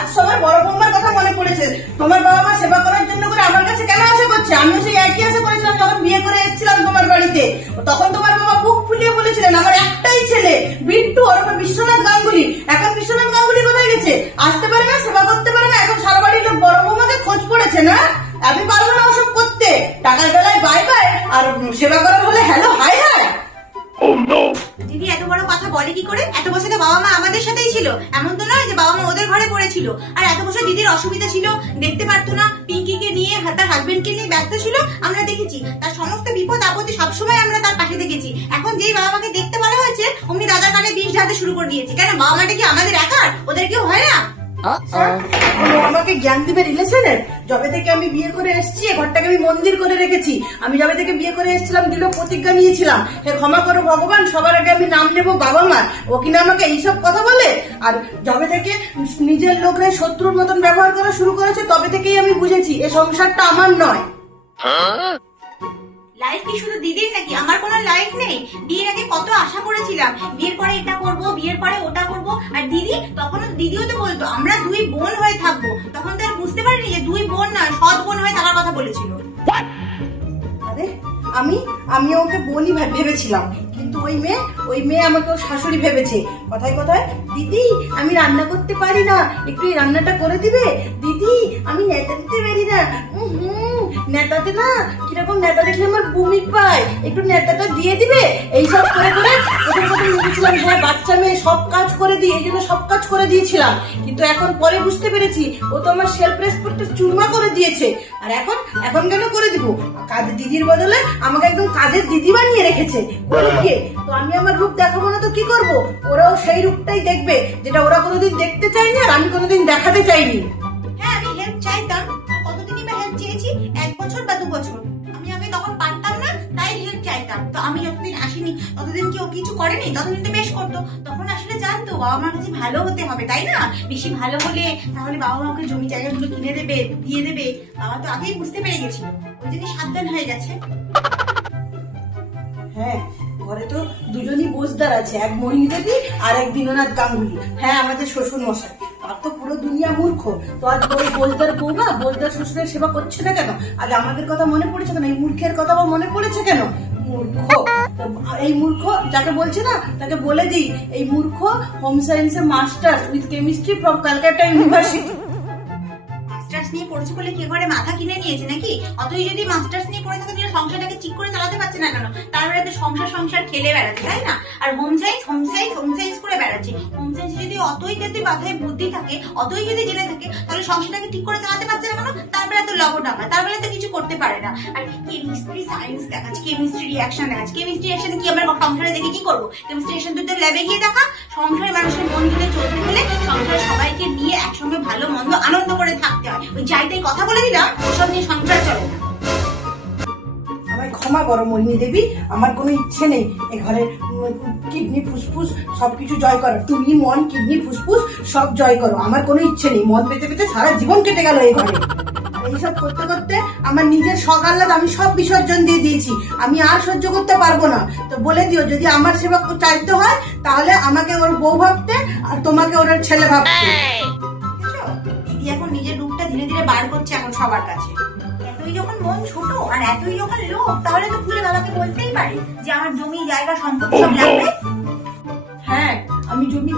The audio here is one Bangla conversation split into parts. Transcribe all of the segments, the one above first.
আজ সবার বড় বৌমার কথা মনে পড়েছে। তোমার বাবা মা সেবা করার জন্য করে আমার কাছে কেন আশা করছে? আমিও সেই একই আশা করেছিলাম যখন বিয়ে করে এসেছিলাম তোমার বাড়িতে। তখন তোমার বাবা বুক ফুলিয়ে বলেছিলেন আমার একটাই ছেলে বিট্টু, ওর নাম বিশ্বনাথ গাঙ্গুলি। এখন বিশ্বনাথ গাঙ্গুলি কোথায় গেছে? আসতে পারে না, সেবা করতে পারে না, এখন সারা বাড়ির লোক বড় বৌমাকে খোঁজ পড়েছে না? আমি পারবো না ওসব করতে। টাকার বেলায় বাই বাই, আর সেবা করার হলে হ্যালো হাই হাই। দিদি এত বড় কথা বলে কি করে? এত বছর তো বাবা মা আমাদের সাথেই ছিল, এমন তো নয় যে বাবা মা ওদের ঘরে পড়েছিল। আর এত বছর দিদির অসুবিধা ছিল, দেখতে পারতো না, পিঙ্কিকে নিয়ে তার হাজবেন্ডকে নিয়ে ব্যস্ত ছিল, আমরা দেখেছি। তার সমস্ত বিপদ আপত্তি সবসময় আমরা তার পাশে দেখেছি। এখন যেই বাবা মাকে দেখতে বলা হয়েছে অমনি দাদার কানে বিষ ঢালতে শুরু করে দিয়েছি। কেন, বাবা মাটা কি আমাদের একার? ওদের কেউ হয় না? আমাকে জ্ঞান দিবে রিলেশনের? যবে থেকে আমি বিয়ে করে এসেছি এ ঘরটাকে আমি মন্দির করে রেখেছি। আমি যবে থেকে বিয়ে করে এসেছিলাম দৃঢ় প্রতিজ্ঞা নিয়েছিলাম, হে ক্ষমা করো ভগবান, সবার আগে আমি নাম নেবো বাবা মা। ও কিনা আমাকে এইসব কথা বলে। আর যবে থেকে নিজের লোকরা শত্রুর মতন ব্যবহার করা শুরু করেছে তবে থেকেই আমি বুঝেছি এ সংসারটা আমার নয়। লাইফ কি শুধু দিদির নাকি? আমার কোনো লাইফ নেই? বিয়ের আগে কত আশা করেছিলাম, বিয়ের পরে এটা করব, বিয়ের পরে ওটা করব। আর দিদি তখন দিদিও তো বলতো আমরা দুই বোন হয়ে থাকবো। তখন তো আর বুঝতে পারিনি যে দুই বোন না, সৎ বোন হয়ে থাকার কথা বলেছিল। আরে আমি ওকে বোনই ভেবেছিলাম, কিন্তু ওই মেয়ে আমাকে ও শাশুড়ি ভেবেছে। কথায় কথায় দিদি আমি রান্না করতে পারি না, একটু এই রান্নাটা করে দিবে। দিদি আমি নেতা দিতে পারি না, নেতাতে না কিরকম নেতা দেখলে আমার বমি পায়, একটু নেতাটা দিয়ে দিবে। এইসব করে করে প্রথম ভেবেছিলাম হ্যাঁ বাচ্চা মেয়ে সব কাজ করে দিই, এই জন্য সব কাজ করে দিয়েছিলাম। কিন্তু এখন পরে বুঝতে পেরেছি ও তো আমার সেলফ রেসপেক্টটা চুরমা করে দিয়েছে। আর এখন কেন করে দিব? কাজ দিদির বদলে আমাকে একদম কাজের দিদি বানিয়ে রেখেছে। তো আমি আমার রূপ দেখাবো না তো কি করবো? ওরাও সেই রূপটাই দেখবে যেটা ওরা কোনোদিন দেখতে চায়নি আর আমি কোনোদিন দেখাতে চাইনি। হ্যাঁ আমি হেল্প চাইতাম, কতদিনই বা হেল্প চেয়েছি? 1 বছর বা 2 বছর। আমি আগে তখন পারতাম না তাই হেল্প চাইতাম। তো আমি যতদিন আসিনি ততদিন কি ও কিছু করেনি? ততদিন তো বেশ করতো। তখন আসলে জানতো বাবা মার কাছে ভালো হতে হবে, তাই না? বেশি ভালো হলে তাহলে বাবা মা ওকে জমি জায়গাগুলো কিনে দেবে, দিয়ে দেবে। বাবা তো আগেই বুঝতে পেরে গেছিল, ওই জন্য সাবধান হয়ে গেছে। হ্যাঁ ঘরে তো দুজনই বোঝদার আছে, এক মোহিনী দেবী আর এক দীননাথ গাঙ্গুলি। হ্যাঁ আমাদের শ্বশুর মশাই, আর তো পুরো দুনিয়া মূর্খ। তো আজ ওই বোঝদার বৌমা বোঝদার শ্বশুরের সেবা করছে না কেন? আজ আমাদের কথা মনে পড়েছে কেন? এই মূর্খের কথা মনে পড়েছে কেন? মূর্খ, এই মূর্খ যাকে বলছে না তাকে বলে দিই, এই মূর্খ হোম সায়েন্সের master with chemistry from Calcutta university. Masters নিয়ে পড়েছে বলে কি ঘরে মাথা কিনে নিয়েছে নাকি? অতই যদি মাস্টার্স নিয়ে পড়ে থাকে সংসারটাকে ঠিক করে চালাতে পারছে না কেন? তারপরে তো সংসার খেলে বেড়াচ্ছে, তাই না? আর হোম সায়েন্স করে বেড়াচ্ছে। হোম সায়েন্স যদি অতই যদি মাথায় বুদ্ধি থাকে, অতই যদি জেনে থাকে, তাহলে সংসারটাকে ঠিক করে চালাতে পারছে না কেন? তারপরে তো লবডাঙ্গা, তারপরে তো কিছু করতে পারে না। আর কেমিস্ট্রি সায়েন্স দেখাচ্ছে, কেমিস্ট্রি রিয়াকশন দেখাচ্ছে। কেমিস্ট্রি রিয়াকশন কি আমরা সংসারে দেখে কি করবো? কেমিস্ট্রি রিয়াকশন তো ল্যাবে গিয়ে দেখা। সংসারে মানুষের মন ধরে চলতে হলে সংসারে সবাইকে নিয়ে একসঙ্গে ভালো মন্দ আনন্দ করে থাকতে হয়। ওই যাইটাই কথা বলে দিলাম ওসব নিয়ে সংসার চলে না। আমায় ক্ষমা করো মোহিনী দেবী, আমার কোনো ইচ্ছে নেই এ ঘরে কিডনি ফুসফুস সবকিছু জয় করো। তুমি মন কিডনি ফুসফুস সব জয় করো, আমার কোনো ইচ্ছে নেই। মদ পেতে পেতে সারা জীবন কেটে গেল এই ঘরে। এইসব করতে করতে আমার নিজের শখ আহ্লাদ আমি সব বিসর্জন দিয়ে দিয়েছি। আমি আর সহ্য করতে পারবো না। তো বলে দিও যদি আমার সেবা চাইতে হয় তাহলে আমাকে ওর বউ ভাবতে আর তোমাকে ওর ছেলে ভাবতে। দিদি এখন নিজের রূপটা ধীরে ধীরে বার করছে এখন সবার কাছে। এতই যখন মন ছোট আর এতই যখন লোক, তাহলে তো খুলে বাবাকে বলতেই পারে যে আমার জমি জায়গা সম্পত্তি সব লাগবে। হ্যাঁ আমি জমি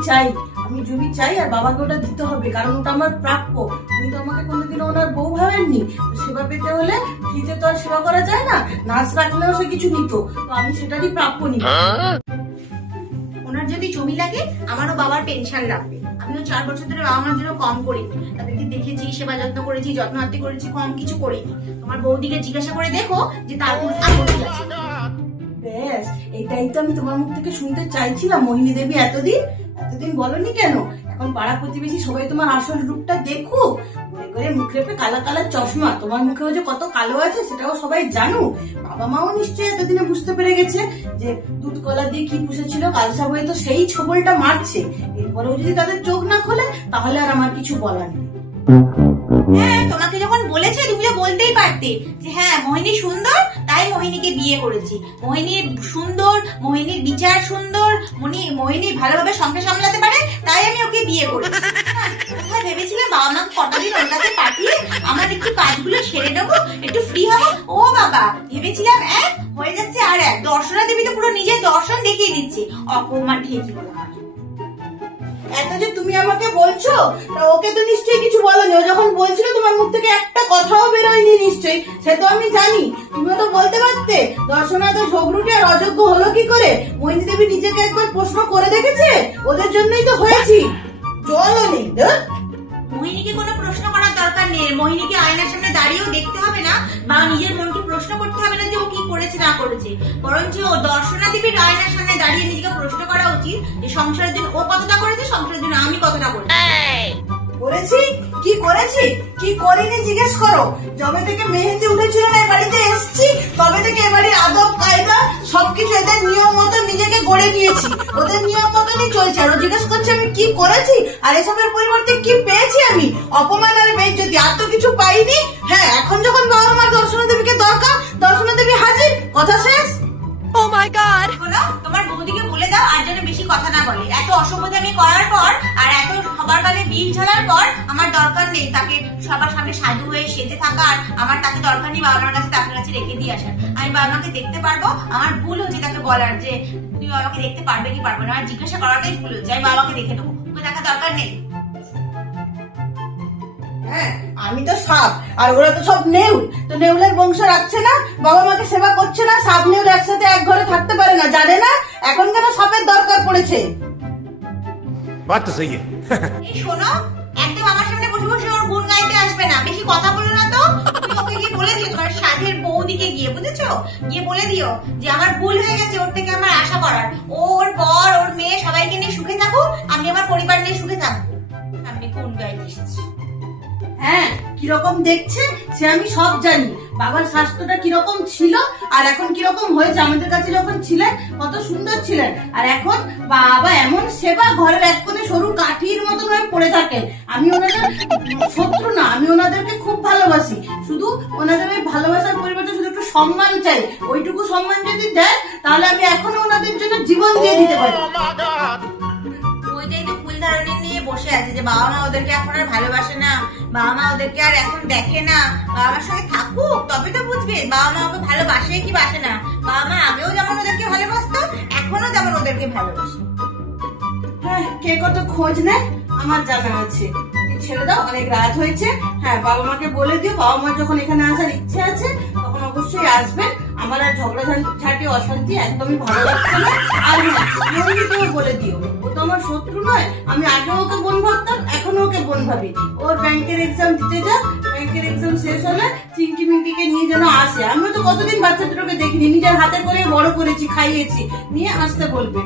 চাই আর বাবাকে ওটা দিতে হবে, কারণ ওটা আমার প্রাপ্য। উনি তো আমাকে কোনোদিনও ওনার বউ ভাবেননি। সেবা পেতে হলে ফ্রিতে তো আর সেবা করা যায় না, নাচ রাখলেও সে কিছু নিত, তো আমি সেটারই প্রাপ্য নিব। ওনার যদি জমি লাগে আমারও বাবার পেনশন লাগবে। আমিও 4 বছর ধরে বাবা মার জন্য কম করিনি, তাদেরকে দেখেছি, সেবা যত্ন করেছি, যত্ন আত্তি করেছি, কম কিছু করিনি। তোমার বৌদিকে জিজ্ঞাসা করে দেখো যে তার কোনো আপত্তি আছে। ব্যাস এটাই তো আমি তোমার মুখ থেকে শুনতে চাইছিলাম মোহিনী দেবী। এতদিন বলনি কেন? এখন পাড়া প্রতিবেশী সবাই তোমার আসল রূপটা দেখুক, করে মুখ রেপে কালা কালা চশমা। তোমার মুখেও যে কত কালো আছে সেটাও সবাই জানুক। বাবা মাও নিশ্চয়ই এতদিনে বুঝতে পেরে গেছে যে দুধ কলা দিয়ে কি পুষেছিল, কালসা বয়ে তো সেই ছবলটা মারছে। এরপরেও যদি তাদের চোখ না খোলে তাহলে আর আমার কিছু বলার নেই। হ্যাঁ তোমাকে যখন বলেছে তুমিও বলতেই পারতে যে হ্যাঁ মোহিনী সুন্দর তাই মোহিনীকে বিয়ে করেছি। মোহিনী সুন্দর, মোহিনীর বিচার সুন্দর, মোহিনী ভালোভাবে সংসার সামলাতে পারে তাই আমি ওকে বিয়ে করেছি। ভেবেছিলাম কটা দিন ওর কাছে পাঠিয়ে আমার একটু কাজগুলো সেরে নেবো, একটু ফ্রি হবো। ও বাবা, ভেবেছিলাম এক হয়ে যাচ্ছে আর এক। দর্শনা দেবী তো পুরো নিজের দর্শন দেখিয়ে দিচ্ছে। অপমান ঠিকই বলে আমার। এত যে তুমি আমাকে বলছো, তা ওকে তো নিশ্চয়ই কিছু বলোনি। ও যখন বলছিল তোমার মুখ থেকে একটা কথাও বেরোয়নি নিশ্চয়ই, সে তো আমি জানি। তুমিও তো বলতে পারতে দর্শনা তো ঝগড়ুটি আর অযোগ্য হলো কি করে। মোহিনী দেবী নিজেকে একবার প্রশ্ন করে দেখেছে, ওদের জন্যই তো হয়েছি। জলও নেই। মোহিনীকে কোনো প্রশ্ন করার দরকার নেই। মোহিনীকে আয়নার সামনে দাঁড়িয়েও দেখতে হবে না, বা নিজের মনকে প্রশ্ন করতে হবে না যে ও কি করেছে না করেছে। বরঞ্চ ও দর্শনা দেবীর আয়নার সামনে দাঁড়িয়ে নিজেকে প্রশ্ন করা উচিত যে সংসারের জন্য ও কতটা করেছে, সংসারের জন্য আমি কতটা করেছি। কি করেছি কি করিনি জিজ্ঞেস করো। যবে থেকে মেহেন্দি উঠেছিল না বাড়িতে এসছি, তবে থেকে এবারে আদব কায়দা সবকিছু এদের নিয়ম মতো নিজেকে গড়ে নিয়েছি। ওদের নিয়ম মতনই চলছে। আর জিজ্ঞেস করছে আমি কি করেছি, আর এসবের পরিবর্তে কি পেয়েছি আমি? অপমান আর বেইজ্জতি, আর তো কিছু পাইনি। হ্যাঁ, এখন যখন বাবা মার দর্শনা দেবীকে দরকার, দর্শনা দেবী হাজির, কথা শেষ। ও মাই গড! বলো, তোমার বৌদিকে বলে দাও আর যেন বেশি কথা না বলে। এত অসভ্যতামি করার পর আর এত সবার কানে বিল ঝালার পর আমার দরকার নেই তাকে সবার সামনে সাধু হয়ে সেজে থাকার। আমার তাকে দরকার নেই বাবা মার কাছে তাকে কাছে রেখে দিয়ে আসার। আমি বাবা মাকে দেখতে পারবো। আমার ভুল হচ্ছে তাকে বলার যে তুমি বাবাকে দেখতে পারবে কি পারবে না। আমার জিজ্ঞাসা করাটাই ভুল হচ্ছে। আমি বাবাকে দেখে নেবো, তুমি দেখার দরকার নেই। হ্যাঁ, আমি তো সাপ আর ওরা তো সব নেউল। তো নেউলের বংশ রাখছে না, বাবা মাকে সেবা করছে না। সাপ নেউল একসাথে এক ঘরে থাকতে পারে না, জানে না? এখন কেন সাপের দরকার পড়েছে? বাত তো সহি। এই শোনো, একদম আমার সামনে বসে বসে ওর গুণ গাইতে আসবে না। বেশি কথা বলো না তো। তুমি ওকে গিয়ে বলে দিও, তোমার সাধের বৌদিকে গিয়ে, বুঝেছো, গিয়ে বলে দিও যে আমার ভুল হয়ে গেছে, ওর থেকে আমার আশা করার। ওর বর ওর মেয়ে সবাইকে নিয়ে সুখে থাকুক, আমি আমার পরিবার নিয়ে সুখে থাকবো। সামনে গুণ গাইতে এসেছি। হ্যাঁ, কিরকম দেখছে সে আমি সব জানি। বাবার স্বাস্থ্যটা কিরকম ছিল আর এখন কিরকম হয়েছে। আমাদের কাছে যখন ছিলেন কত সুন্দর ছিলেন, আর এখন বাবা এমন সেবা, ঘরের এক কোণে সরু কাঠির মতন হয়ে পড়ে থাকেন। আমি ওনাদের শত্রু না, আমি ওনাদেরকে খুব ভালোবাসি। শুধু ওনাদের ওই ভালোবাসার পরিবর্তে শুধু একটু সম্মান চাই। ওইটুকু সম্মান যদি দেয় তাহলে আমি এখনো ওনাদের জন্য জীবন দিয়ে দিতে পারি। ওইটাই তো ফুল ধারণী নিয়ে বসে আছে যে বাবা মা ওদেরকে এখন আর ভালোবাসে না, বাবা মা ওদেরকে আর এখন দেখে না। বাবা মার সঙ্গে থাকুক, তবে তো বুঝবে বাবা মা ওকে ভালোবাসে কি বাসে না। বাবা মা আগেও যেমন ওদেরকে ভালোবাসতো, এখনো যেমন ওদেরকে ভালোবাসে। হ্যাঁ, কে কত খোঁজ নেয় আমার জানা আছে। ছেড়ে দাও, অনেক রাত হয়েছে। হ্যাঁ, বাবা মাকে বলে দিও বাবা মা যখন এখানে আসার ইচ্ছে আছে তখন অবশ্যই আসবেন। আমার আর ঝগড়া ঝাঁটি অশান্তি একদমই ভালো লাগছে না। আর হ্যাঁ, মন্দিরকেও বলে দিও, ও তো আমার শত্রু নয়। আমি আগে ওকে বোন ভাবতাম, এখনো ওকে বোন ভাবি। ওর ব্যাংকের এক্সাম দিতে যা, ব্যাংকের এক্সাম শেষ হলে চিংকি মিংকিকে নিয়ে যেন আসে। আমিও তো কতদিন বাচ্চা দুটোকে দেখিনি, নিজের হাতে করে বড় করেছি, খাইয়েছি, নিয়ে আসতে বলবে।